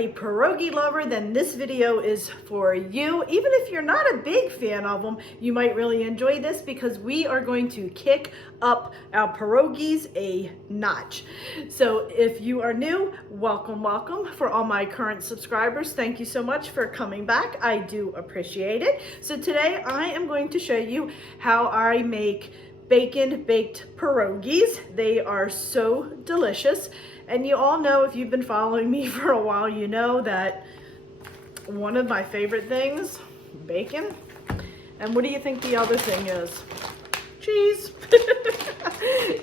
a pierogi lover, then this video is for you. Even if you're not a big fan of them, you might really enjoy this because we are going to kick up our pierogies a notch. So if you are new, welcome, welcome. For all my current subscribers, thank you so much for coming back. I do appreciate it. So today I am going to show you how I make bacon baked pierogies. They are so delicious. And you all know, if you've been following me for a while, you know that one of my favorite things, bacon. And what do you think the other thing is? Cheese.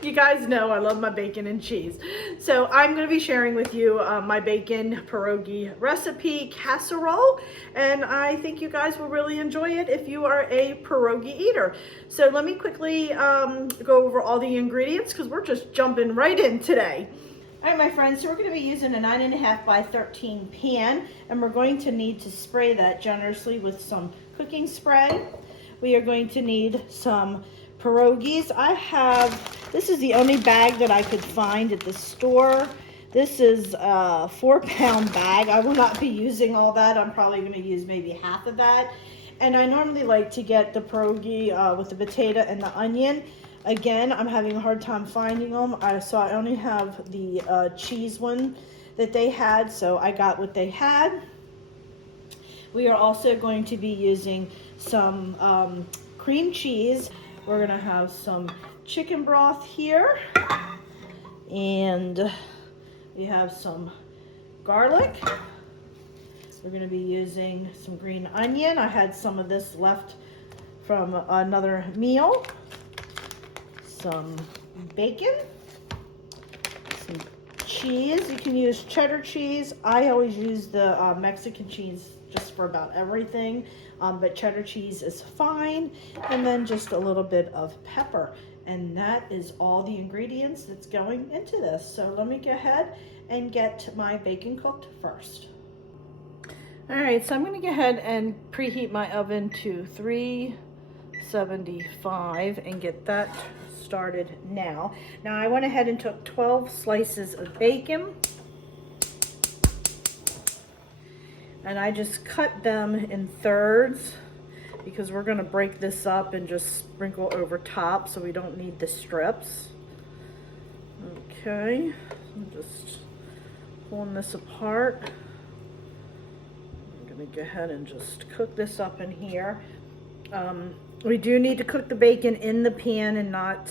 You guys know I love my bacon and cheese. So I'm going to be sharing with you my bacon pierogi recipe casserole, and I think you guys will really enjoy it if you are a pierogi eater. So let me quickly go over all the ingredients because we're just jumping right in today. All right, my friends, so we're going to be using a 9.5 by 13 pan, and we're going to need to spray that generously with some cooking spray. We are going to need some pierogies. This is the only bag that I could find at the store. This is a 4-pound bag. I will not be using all that. I'm probably going to use maybe half of that. And I normally like to get the pierogi with the potato and the onion. Again, I'm having a hard time finding them. So I only have the cheese one that they had, so I got what they had. We are also going to be using some cream cheese. We're gonna have some chicken broth here, and we have some garlic. We're gonna be using some green onion. I had some of this left from another meal. Some bacon, some cheese. You can use cheddar cheese. I always use the Mexican cheese just for about everything, but cheddar cheese is fine. And then just a little bit of pepper. And that is all the ingredients that's going into this. So let me go ahead and get my bacon cooked first. All right, so I'm going to go ahead and preheat my oven to 375 and get that started now. Now I went ahead and took 12 slices of bacon, and I just cut them in thirds because we're going to break this up and just sprinkle over top, so we don't need the strips. Okay, I'm just pulling this apart. I'm going to go ahead and just cook this up in here. We do need to cook the bacon in the pan and not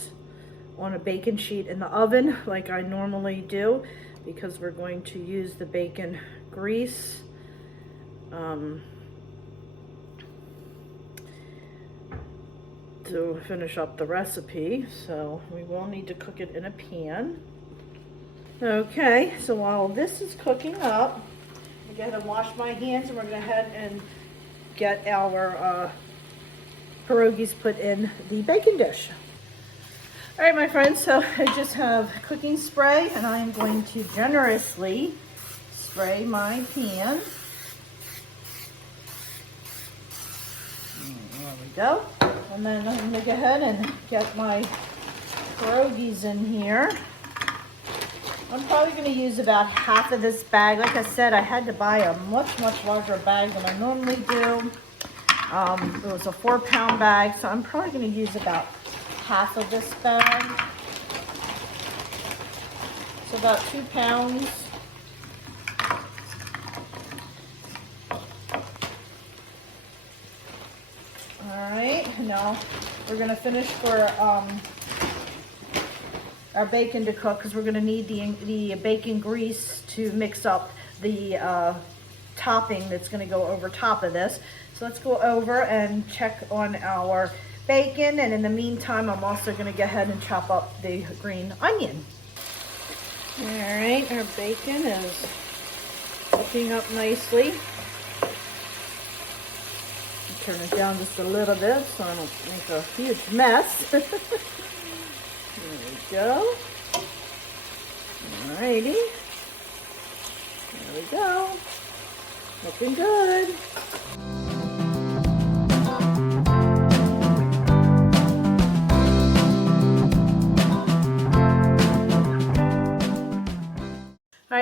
on a bacon sheet in the oven like I normally do, because we're going to use the bacon grease. To finish up the recipe, so we will need to cook it in a pan. Okay, so while this is cooking up, I'm going to wash my hands, and we're going to go ahead and get our pierogies put in the bacon dish. All right, my friends, so I just have cooking spray, and I am going to generously spray my pan. There we go. And then I'm going to go ahead and get my pierogies in here. I'm probably going to use about half of this bag. Like I said, I had to buy a much larger bag than I normally do. It was a 4-pound bag, so I'm probably going to use about half of this bag. So about 2 pounds. Alright, now we're going to finish for our bacon to cook, because we're going to need the bacon grease to mix up the topping that's going to go over top of this. So let's go over and check on our bacon, and in the meantime I'm also going to go ahead and chop up the green onion. Alright, our bacon is cooking up nicely. Turn it down just a little bit so I don't make a huge mess. There we go. Alrighty. There we go. Looking good.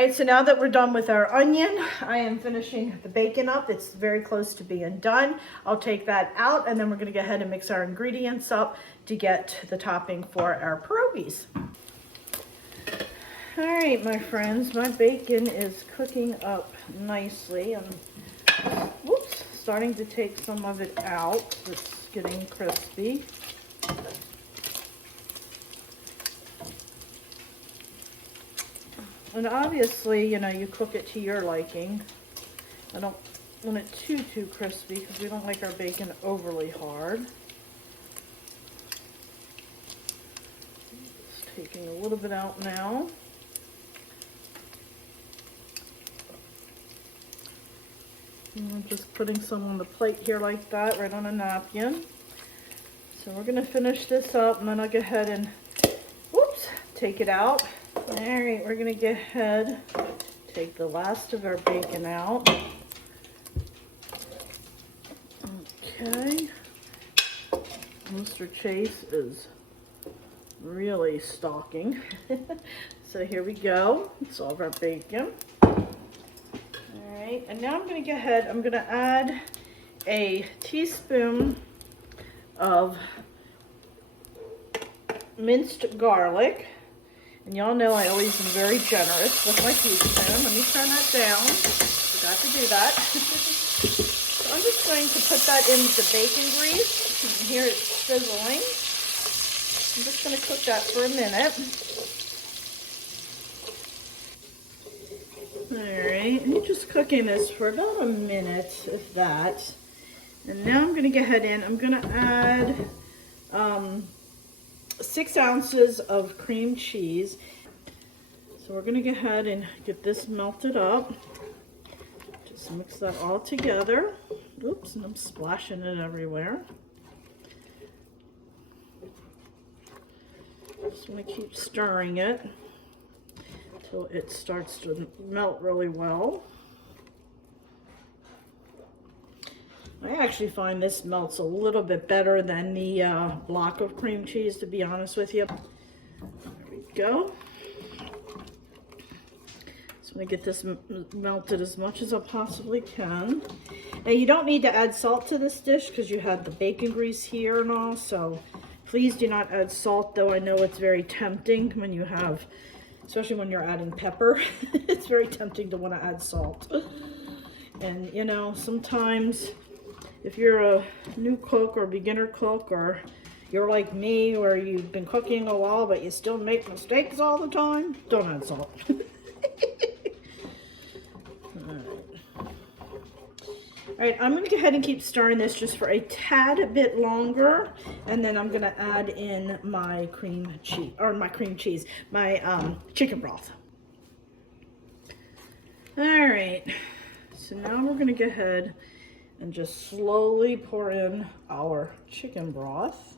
right, so now that we're done with our onion, I am finishing the bacon up. It's very close to being done. I'll take that out, and then we're gonna go ahead and mix our ingredients up to get the topping for our pierogies. All right, my friends, my bacon is cooking up nicely. I'm, whoops, starting to take some of it out. It's getting crispy. And obviously, you know, you cook it to your liking. I don't want it too crispy because we don't like our bacon overly hard. Just taking a little bit out now. And I'm just putting some on the plate here like that, right on a napkin. So we're gonna finish this up, and then I'll go ahead and, whoops, take it out. All right, we're gonna go ahead, take the last of our bacon out. Okay. Mr. Chase is really stalking. So here we go. It's all of our bacon. All right, and now I'm gonna go ahead, I'm gonna add a teaspoon of minced garlic. And y'all know I always am very generous with my teaspoon. Let me turn that down. Forgot to do that. So I'm just going to put that in the bacon grease. You can hear it sizzling. I'm just going to cook that for a minute. Alright, and you're just cooking this for about a minute, if that. And now I'm going to go ahead and I'm going to add 6 ounces of cream cheese. So we're going to go ahead and get this melted up. Just mix that all together. Oops, and I'm splashing it everywhere. Just want to keep stirring it until it starts to melt really well. I actually find this melts a little bit better than the block of cream cheese, to be honest with you. There we go. So I'm going to get this melted as much as I possibly can. Now you don't need to add salt to this dish because you had the bacon grease here and all, so please do not add salt, though I know it's very tempting when you have, especially when you're adding pepper. It's very tempting to want to add salt. And you know, sometimes if you're a new cook or beginner cook, or you're like me where you've been cooking a while but you still make mistakes all the time, don't add salt. Alright, I'm going to go ahead and keep stirring this just for a tad bit longer, and then I'm going to add in my my chicken broth. Alright, so now we're going to go ahead and just slowly pour in our chicken broth,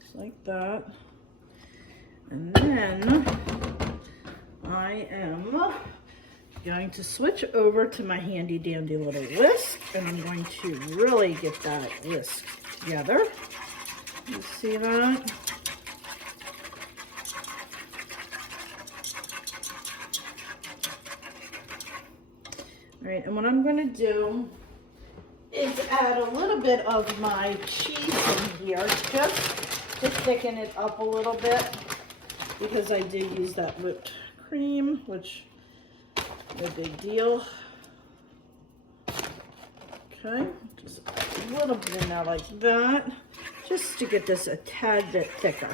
just like that. And then I am going to switch over to my handy dandy little whisk, and I'm going to really get that whisk together. You see that? All right, and what I'm going to do is add a little bit of my cheese in here just to thicken it up a little bit, because I did use that whipped cream, which no big deal. Okay, just a little bit in there like that, just to get this a tad bit thicker.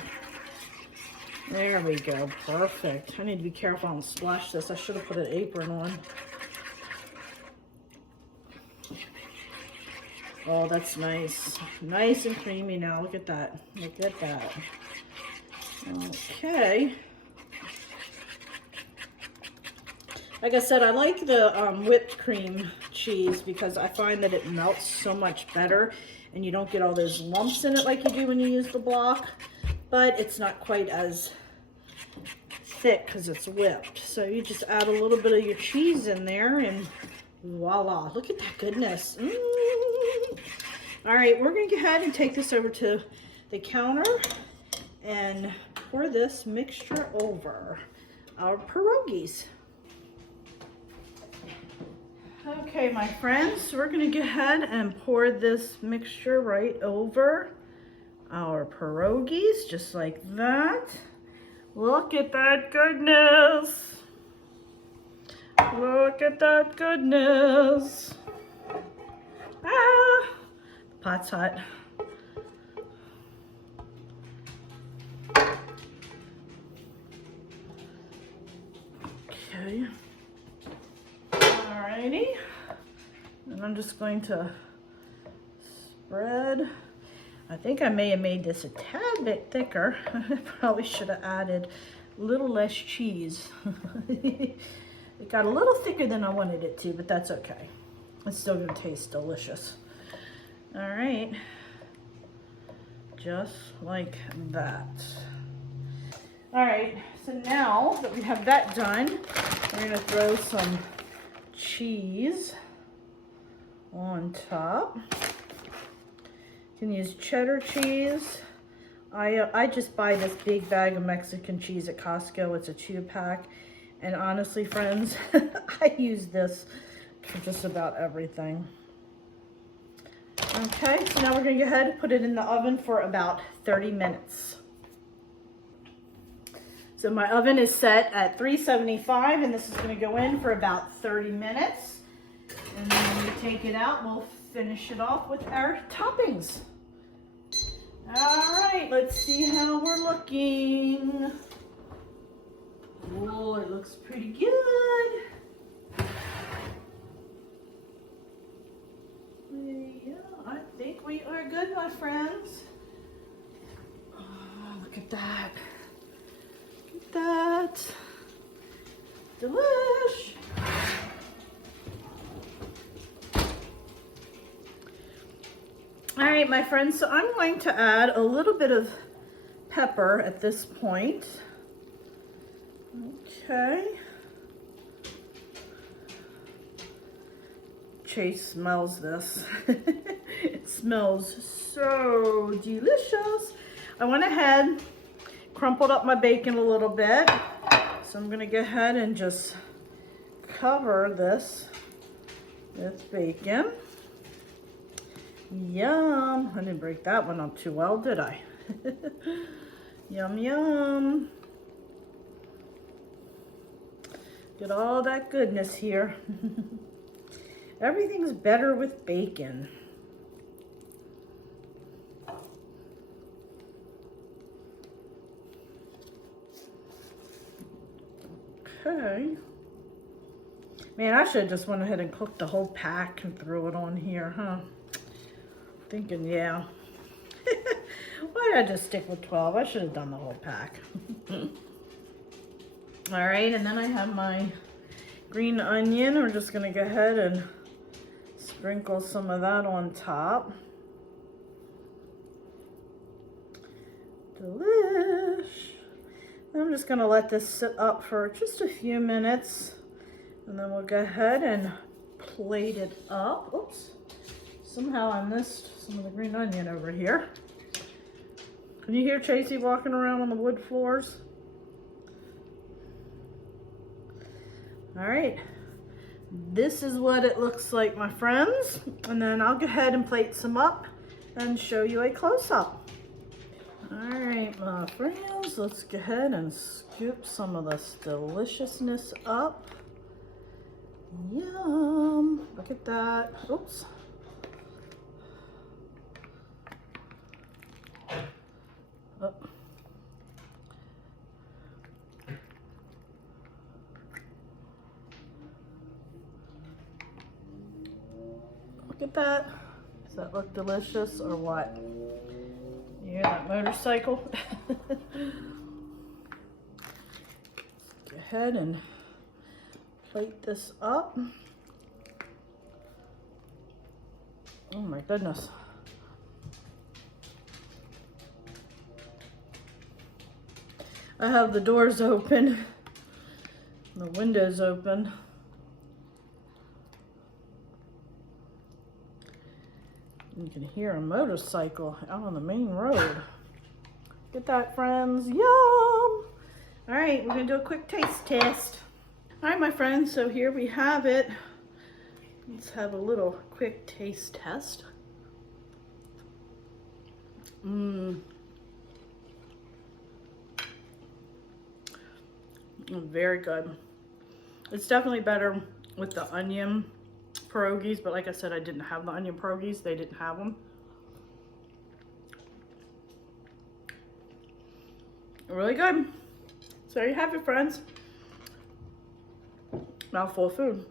There we go, perfect. I need to be careful and splash this. I should have put an apron on. Oh, that's nice. Nice and creamy now. Look at that. Look at that. Okay. Like I said, I like the whipped cream cheese because I find that it melts so much better and you don't get all those lumps in it like you do when you use the block, but it's not quite as thick because it's whipped. So you just add a little bit of your cheese in there and voila, look at that goodness. All right, we're gonna go ahead and take this over to the counter and pour this mixture over our pierogies. Okay, my friends, so we're gonna go ahead and pour this mixture right over our pierogies, just like that. Look at that goodness. Look at that goodness. Ah, the pot's hot. Okay. Alrighty. And I'm just going to spread. I think I may have made this a tad bit thicker. I probably should have added a little less cheese. It got a little thicker than I wanted it to, but that's okay. It's still gonna taste delicious. All right, just like that. All right, so now that we have that done, we're gonna throw some cheese on top. You can use cheddar cheese. I just buy this big bag of Mexican cheese at Costco. It's a 2-pack. And honestly, friends, I use this for just about everything. Okay, so now we're gonna go ahead and put it in the oven for about 30 minutes. So my oven is set at 375, and this is gonna go in for about 30 minutes. And then when we take it out, we'll finish it off with our toppings. All right, let's see how we're looking. Oh, it looks pretty good. Yeah, I think we are good, my friends. Oh, look at that. Look at that. Delish. All right, my friends, so I'm going to add a little bit of pepper at this point. Okay. Chase smells this. It smells so delicious. I went ahead, crumpled up my bacon a little bit. So I'm gonna go ahead and just cover this with bacon. Yum. I didn't break that one up too well, did I? Yum, yum. Get all that goodness here. Everything's better with bacon. Okay. Man, I should have just went ahead and cooked the whole pack and threw it on here, huh? Thinking, yeah. Why did I just stick with 12? I should have done the whole pack. All right, and then I have my green onion. We're just gonna go ahead and sprinkle some of that on top. Delish. I'm just gonna let this sit up for just a few minutes, and then we'll go ahead and plate it up. Oops, somehow I missed some of the green onion over here. Can you hear Tracy walking around on the wood floors? All right, this is what it looks like, my friends. And then I'll go ahead and plate some up and show you a close-up. All right, my friends, let's go ahead and scoop some of this deliciousness up. Yum, look at that. Oops. Oh. Look at that. Does that look delicious or what? You hear that motorcycle? Let's go ahead and plate this up. Oh my goodness. I have the doors open, the windows open. You can hear a motorcycle out on the main road. Get that, friends. Yum! All right, we're gonna do a quick taste test. All right, my friends, so here we have it. Let's have a little quick taste test. Very good. It's definitely better with the onion pierogies, but like I said, I didn't have the onion pierogies. They didn't have them. Really good. So there you have it, friends. Mouthful of food.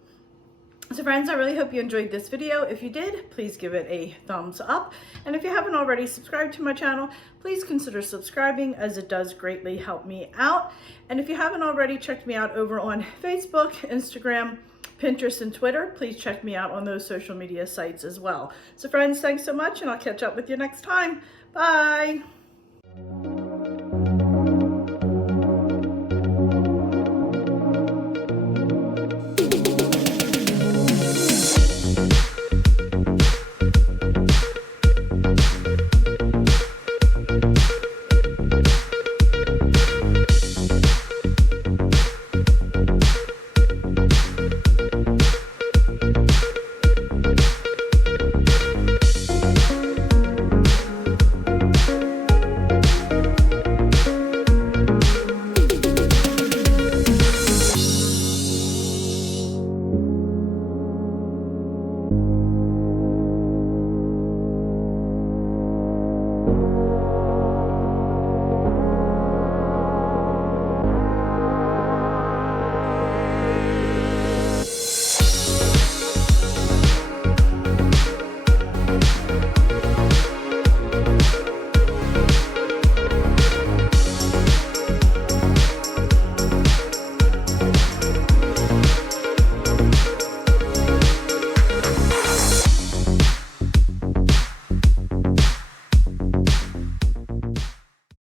So friends, I really hope you enjoyed this video. If you did, please give it a thumbs up. And if you haven't already subscribed to my channel, please consider subscribing, as it does greatly help me out. And if you haven't already checked me out over on Facebook, Instagram, Pinterest, and Twitter, please check me out on those social media sites as well. So friends, thanks so much, and I'll catch up with you next time. Bye.